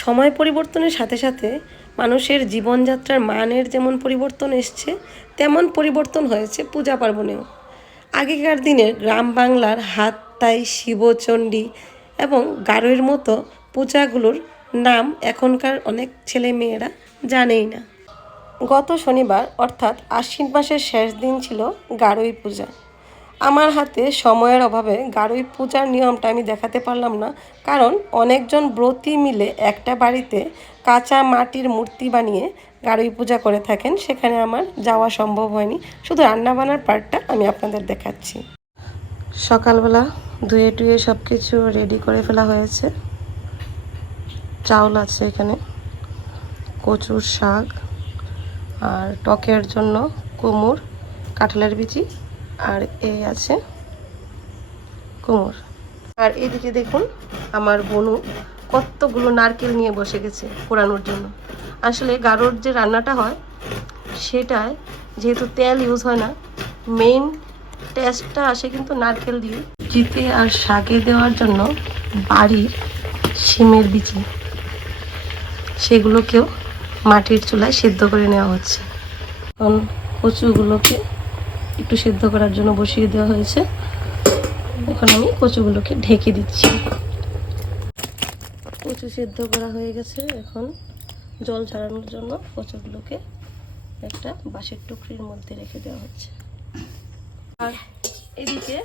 সময় পরিবর্তনের সাথে সাথে মানুষের জীবনযাত্রার মানের যেমন পরিবর্তন এসছে, তেমন পরিবর্তন হয়েছে পূজা পার্বণেও। আগেকার দিনের গ্রাম বাংলার হাততাই, শিবচণ্ডী এবং গারোয়ের মতো পূজাগুলোর নাম এখনকার অনেক ছেলে মেয়েরা জানেই না। গত শনিবার অর্থাৎ আশ্বিন মাসের শেষ দিন ছিল গারোই পূজা। আমার হাতে সময়ের অভাবে গারোই পূজার নিয়মটা আমি দেখাতে পারলাম না, কারণ অনেকজন ব্রতী মিলে একটা বাড়িতে কাঁচা মাটির মূর্তি বানিয়ে গারোই পূজা করে থাকেন, সেখানে আমার যাওয়া সম্ভব হয়নি। শুধু রান্নাবান্নার পার্টটা আমি আপনাদের দেখাচ্ছি। সকালবেলা ধুয়ে টুয়ে সব কিছু রেডি করে ফেলা হয়েছে। চাউল আছে এখানে, কচুর শাক, আর টকের জন্য কুমড়, কাঁঠালের বিচি, আর এই আছে কুমড়। আর এদিকে দেখুন আমার বনু কতগুলো নারকেল নিয়ে বসে গেছে পোড়ানোর জন্য। আসলে গারোর যে রান্নাটা হয় সেটায় যেহেতু তেল ইউজ হয় না, মেইন টেস্টটা আসে কিন্তু নারকেল দিয়ে। জিতে আর শাকে দেওয়ার জন্য বাড়ির শিমের বিচি, সেগুলোকেও মাটির চুলায় সিদ্ধ করে নেওয়া হচ্ছে। এখন কচুগুলোকে একটু সিদ্ধ করার জন্য বসিয়ে দেওয়া হয়েছে। এখন আমি কচুগুলোকে ঢেকে দিচ্ছি। কচু সিদ্ধ করা হয়ে গেছে, এখন জল ঝরানোর জন্য কচুগুলোকে একটা বাঁশের টুকরির মধ্যে রেখে দেওয়া হচ্ছে। আর এদিকে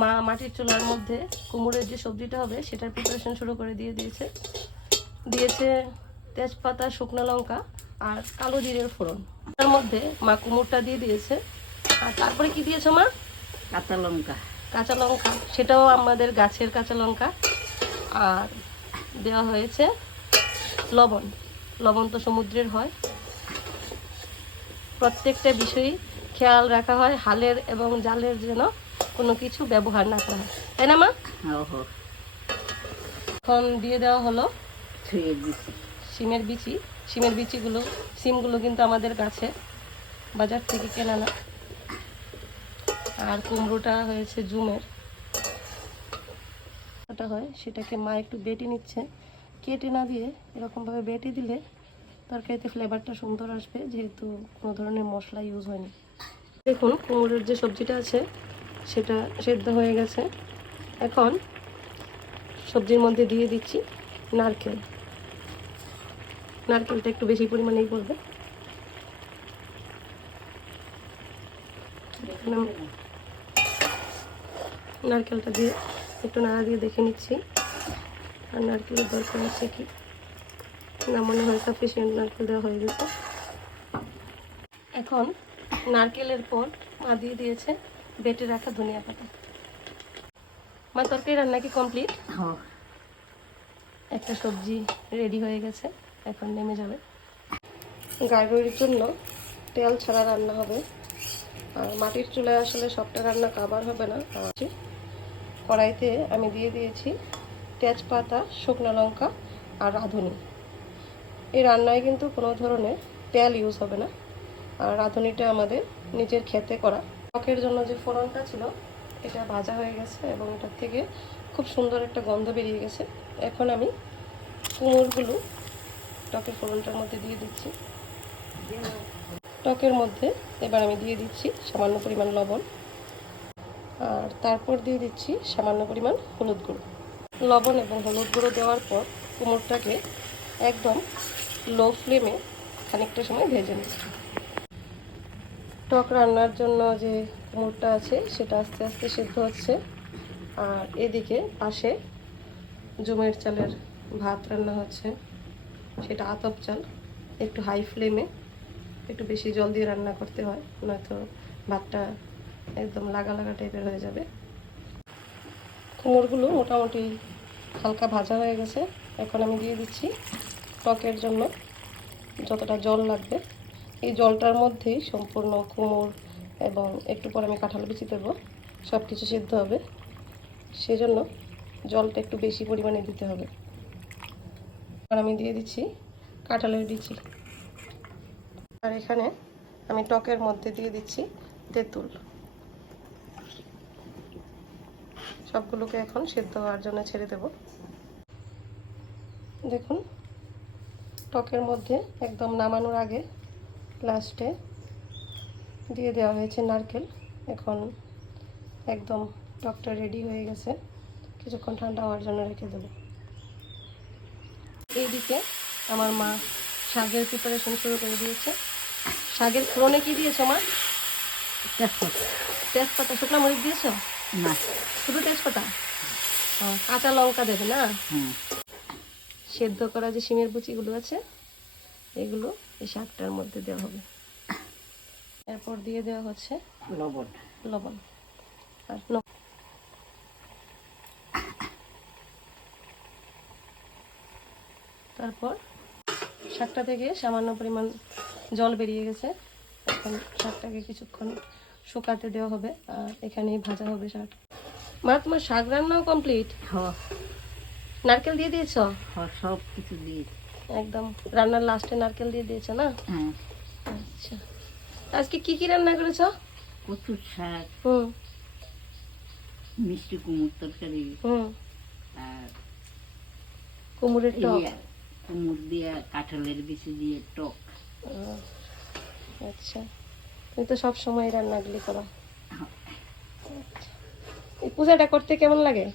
মা মাটির চুলার মধ্যে কুমড়োর যে সবজিটা হবে সেটার প্রিপারেশন শুরু করে দিয়েছে তেজপাতা, শুকনো লঙ্কা আর কালো জিরের ফোড়ন। তার মধ্যে মা কুমড়োটা দিয়ে দিয়েছে। আর তারপরে কি দিয়েছো মা? কাঁচা লঙ্কা। কাঁচা লঙ্কা, সেটাও আমাদের গাছের কাঁচা লঙ্কা। আর দেওয়া হয়েছে লবণ। লবণ তো সমুদ্রের হয়। প্রত্যেকটা বিষয়ই খেয়াল রাখা হয়, হালের এবং জালের যেন কোনো কিছু ব্যবহার না করা হয়, তাই না মা? ওহো, এখন দিয়ে দেওয়া হলো ছুঁয়ে দিছি সিমের বিচি। সিমগুলো কিন্তু আমাদের গাছে, বাজার থেকে কেনা না। আর কুমড়োটা হয়েছে জুমের। ওটা হয় সেটাকে মা একটু বেটে নিচ্ছে। কেটে না দিয়ে এরকমভাবে বেটে দিলে তরকারিতে ফ্লেভারটা সুন্দর আসবে, যেহেতু কোনো ধরনের মশলা ইউজ হয়নি। দেখুন কুমড়োর যে সবজিটা আছে সেটা সেদ্ধ হয়ে গেছে। এখন সবজির মধ্যে দিয়ে দিচ্ছি নারকেল। নারকেলটা একটু বেশি পরিমাণেই পড়বে। নারকেলটা দিয়ে একটু নাড়া দিয়ে দেখে নিচ্ছি আর নারকেলের দরকার আছে কি না, মনে হয় সাফিসিয়েন্ট নারকেল দেওয়া হয়ে গেছে। এখন নারকেলের পর মা দিয়ে দিয়েছে বেটে রাখা ধনিয়া পাতা। মা তরকারি রান্না কি কমপ্লিট? একটা সবজি রেডি হয়ে গেছে, এখন নেমে যাবে। গারোর জন্য তেল ছাড়া রান্না হবে। আর মাটির চুলায় আসলে সবটা রান্না কাবার হবে না। কড়াইতে আমি দিয়ে দিয়েছি তেজপাতা, শুকনো লঙ্কা আর রাঁধুনি। এই রান্নায় কিন্তু কোনো ধরনের তেল ইউজ হবে না। আর রাঁধুনিটা আমাদের নিজের খেতে করা। টকের জন্য যে ফোড়নটা ছিল এটা ভাজা হয়ে গেছে এবং এটার থেকে খুব সুন্দর একটা গন্ধ বেরিয়ে গেছে। এখন আমি কুমড়োগুলো টকের ফোড়নটার মধ্যে দিয়ে দিচ্ছি। টকের মধ্যে এবার আমি দিয়ে দিচ্ছি সামান্য পরিমাণ লবণ, আর তারপর দিয়ে দিচ্ছি সামান্য পরিমাণ হলুদ গুঁড়ো। লবণ এবং হলুদ গুঁড়ো দেওয়ার পর কুমড়োটাকে একদম লো ফ্লেমে খানিকটা সময় ভেজে নিচ্ছি। টক রান্নার জন্য যে কুমড়োটা আছে সেটা আস্তে আস্তে সিদ্ধ হচ্ছে। আর এদিকে পাশে জুমের চালের ভাত রান্না হচ্ছে, সেটা আতপ চাল। একটু হাই ফ্লেমে একটু বেশি জল দিয়ে রান্না করতে হয়, নয়তো ভাতটা একদম লাগা লাগা টাইপের হয়ে যাবে। কুমড়োগুলো মোটামুটি হালকা ভাজা হয়ে গেছে। এখন আমি দিয়ে দিচ্ছি টকের জন্য যতটা জল লাগবে। এই জলটার মধ্যেই সম্পূর্ণ কুমড়ো এবং একটু পরে আমি কাঁঠাল বিচি দেবো, সব কিছু সিদ্ধ হবে, সেজন্য জলটা একটু বেশি পরিমাণে দিতে হবে। আর আমি দিয়ে দিচ্ছি কাঁঠালের বিচি। আর এখানে আমি টকের মধ্যে দিয়ে দিচ্ছি তেঁতুল। সবগুলোকে এখন সিদ্ধ হওয়ার জন্য ছেড়ে দেব। দেখুন টকের মধ্যে একদম নামানোর আগে লাস্টে দিয়ে দেওয়া হয়েছে নারকেল। এখন একদম টকটা রেডি হয়ে গেছে, কিছুক্ষণ ঠান্ডা হওয়ার জন্য রেখে দেবো। এইদিকে আমার মা শাকের প্রিপারেশন শুরু করে দিয়েছে। শাকের ফোড়নে কি দিয়েছো মা? তেজপাতা। তেজপাতা, শুকনো মরিচ দিয়েছো? না। শুধু তেজপাতা? কাঁচা লঙ্কা দেবে না? হুম। সেদ্ধ করা যে শিমের কুচিগুলো আছে এগুলো এই শাকটার মধ্যে দেওয়া হবে। এরপর দিয়ে দেওয়া হচ্ছে লবণ। লবণ আর তারপর শাকটা থেকে সামান্য পরিমাণ জল বেরিয়ে গেছে। এখন শাকটাকে কিছুক্ষণ শুকাতে দেওয়া হবে আর এখানেই ভাজা হবে শাক। মা তোমার শাক রান্নাও কমপ্লিট? নারকেল দিয়ে দিয়েছো? সব কিছু দিয়ে। একদম রান্নার লাস্টে নারকেল দিয়ে দিয়েছো না? হ্যাঁ। আচ্ছা, আজকে কি কি রান্না করেছো? কচুর শাক, হুম মিষ্টি কুমড়োর তরকারি, হুম আর কুমড়ের টক। কুমড় দিয়ে কাঁঠালের বিচি দিয়ে টক। আহ, আচ্ছা, তুমি তো সব সময় রান্নাগুলি করো। আচ্ছা। এই পূজাটা করতে কেমন লাগে?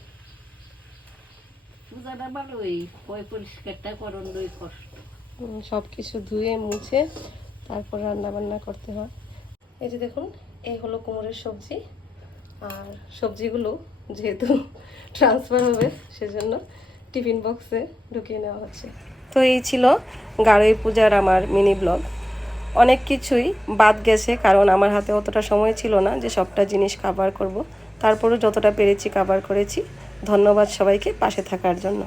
পূজাটা ভালোই, পরিষ্কারটা করন দুই কষ্ট। সব কিছু ধুয়ে মুছে তারপর রান্না বান্না করতে হয়। এই যে দেখুন, এই হলো কুমড়ের সবজি। আর সবজিগুলো যেহেতু ট্রান্সফার হবে সেজন্য টিফিন বক্সে ঢুকিয়ে নেওয়া হচ্ছে। তো এই ছিল গারোই পূজার আমার মিনি ব্লগ। অনেক কিছুই বাদ গেছে কারণ আমার হাতে অতটা সময় ছিল না যে সবটা জিনিস কভার করব। তারপরেও যতটা পেরেছি কভার করেছি। ধন্যবাদ সবাইকে পাশে থাকার জন্য।